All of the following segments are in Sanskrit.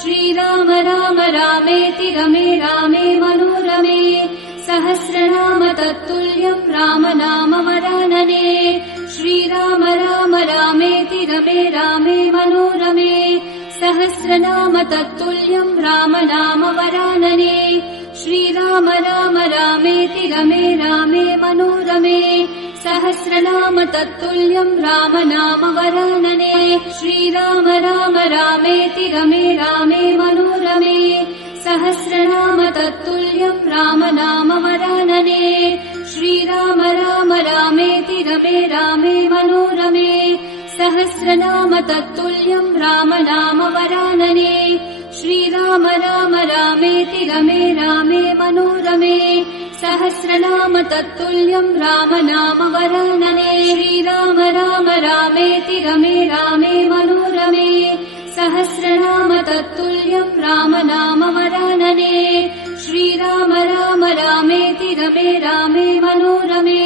श्रीराम राम रामेति रमे रामे मनोरमे सहस्रनाम तत्तुल्यं राम नाम वरानने श्रीराम राम रामेति रमे रामे मनोरमे सहस्रनाम तत्तुल्यं राम नाम वरानने श्रीराम राम रामेति रमे रामे मनोरमे सहस्रनाम तत्तुल्यं राम नाम वरानने श्रीराम राम रामेति रमे रामे मनोरमे सहस्रनाम तत्तुल्यं राम नाम वरानने श्रीराम राम रामेति रमे रामे मनोरमे सहस्रनाम तत्तुल्यं राम नाम वरानने श्रीराम राम रामेति रमे रामे मनोरमे सहस्रनाम तत्तुल्यं राम नाम वरानने श्रीराम राम रामेति रमे रामे मनोरमे सहस्रनाम तत्तुल्यं राम नाम वरानने श्रीराम राम रामेति रमे रामे मनोरमे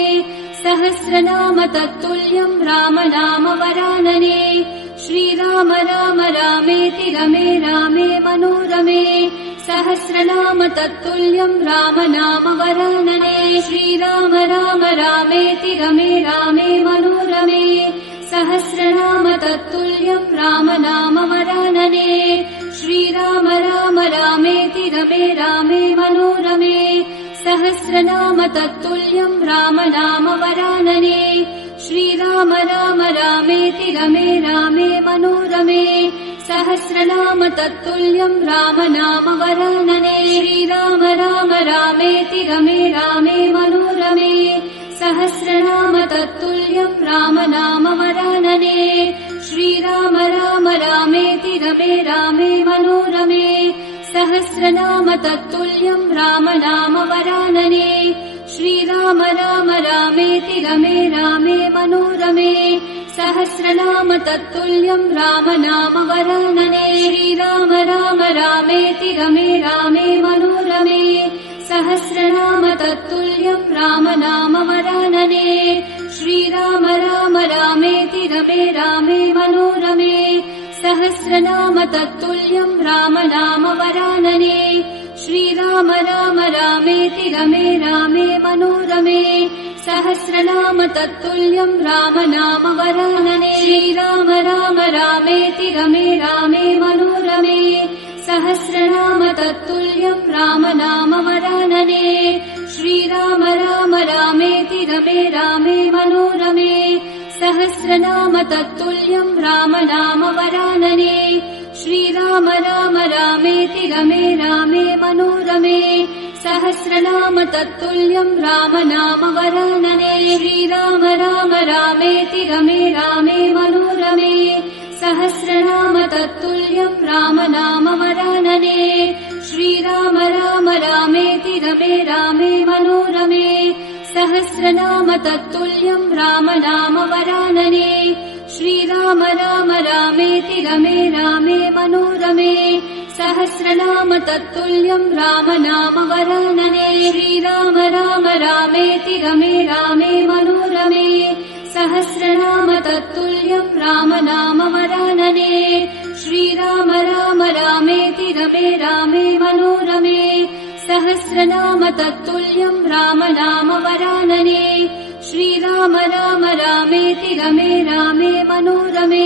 सहस्रनाम तत्तुल्यं राम नाम वरानने श्रीराम राम रामेति रमे रामे मनोरमे सहस्रनाम तत्तुल्यं राम नाम वरानने श्रीराम राम रामेति रमे रामे मनोरमे सहस्रनाम तत्तुल्यं राम नाम वरानने श्रीराम राम रामेति रमे रामे मनोरमे सहस्रनाम तत्तुल्यं राम नाम वरानने श्रीराम राम रामेति रमे रामे मनोरमे सहस्रनाम तत्तुल्यं राम नाम वरानने श्रीराम राम रामेति रमे रामे मनोरमे सहस्रनाम तत्तुल्यं राम नाम वरानने श्रीराम राम रामेति रमे रामे मनोरमे सहस्रनाम तत्तुल्यं राम नाम वरानने श्रीराम राम रामेति रमे रामे मनोरमे सहस्रनाम तत्तुल्यं राम नाम वरानने श्रीराम राम रामेति रमे रामे मनोरमे सहस्रनाम तत्तुल्यं राम नाम वरानने श्रीराम राम रामेति रमे रामे मनोरमे सहस्रनाम तत्तुल्यं राम नाम वरानने श्रीराम राम रामेति रमे रामे मनोरमे सहस्रनाम तत्तुल्यं राम नाम वरानने श्रीराम राम रामेति रमे रामे मनोरमे सहस्रनाम तत्तुल्यं राम नाम वरानने श्रीराम राम रामेति रमे रामे मनोरमे सहस्रनाम तत्तुल्यं राम नाम वरानने श्रीराम राम रामेति रमे रामे मनोरमे सहस्रनाम तत्तुल्यं राम नाम वरानने श्रीराम राम रामेति रमे रामे मनोरमे सहस्रनाम तत्तुल्यं राम नाम वरानने श्रीराम राम रामेति रमे रामे मनोरमे सहस्रनाम तत्तुल्यं राम नाम वरानने श्रीराम राम रामेति रमे रामे मनोरमे सहस्रनाम तत्तुल्यं राम नाम वरानने श्रीराम राम रामेति रमे रामे मनोरमे सहस्रनाम तत्तुल्यं राम नाम वरानने श्रीराम राम रामेति रमे रामे मनोरमे सहस्रनाम तत्तुल्यं राम नाम वरानने श्रीराम राम रामेति रमे रामे मनोरमे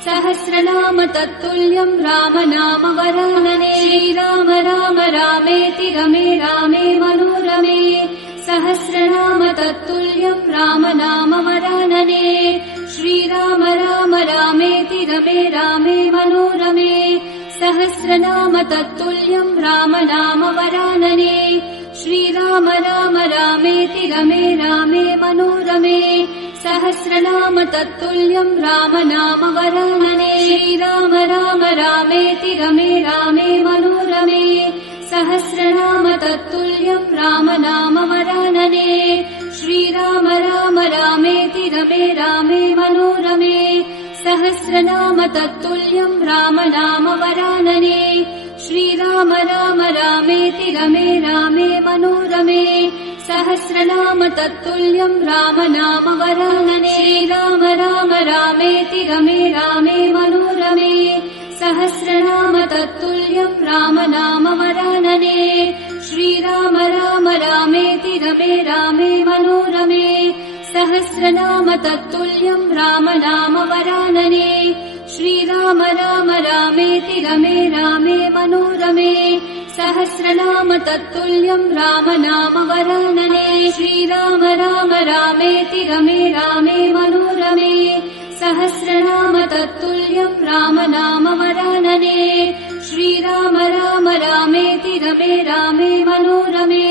सहस्रनाम तत्तुल्यं राम नाम वरानने श्रीराम राम रामेति रमे रामे मनोरमे सहस्रनाम तत्तुल्यं राम नाम वरानने श्रीराम राम रामेति रमे रामे मनोरमे सहस्रनाम तत्तुल्यं राम नाम वरानने श्रीराम राम रामेति रमे रामे मनोरमे सहस्रनाम तत्तुल्यं राम नाम वरानने श्रीराम राम रामेति रमे रामे मनोरमे सहस्रनाम तत्तुल्यं राम नाम वरानने श्रीराम राम रामेति रमे रामे मनोरमे सहस्रनाम तत्तुल्यं राम नाम वरानने श्रीराम राम रामेति रमे रामे मनोरमे सहस्रनाम तत्तुल्यं राम नाम वरानने श्रीराम राम रामेति रमे रामे मनोरमे सहस्रनाम तत्तुल्यं राम नाम वरानने श्रीराम राम रामेति रमे रामे मनोरमे सहस्रनाम तत्तुल्यं राम नाम वरानने श्रीराम राम रामेति रमे रामे मनोरमे सहस्रनाम तत्तुल्यं राम नाम वरानने श्रीराम राम रामेति रमे रामे मनोरमे सहस्रनाम तत्तुल्यं राम नाम वरानने श्रीराम राम रामेति रमे रामे मनोरमे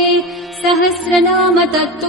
सहस्रनाम तत्तुल्यं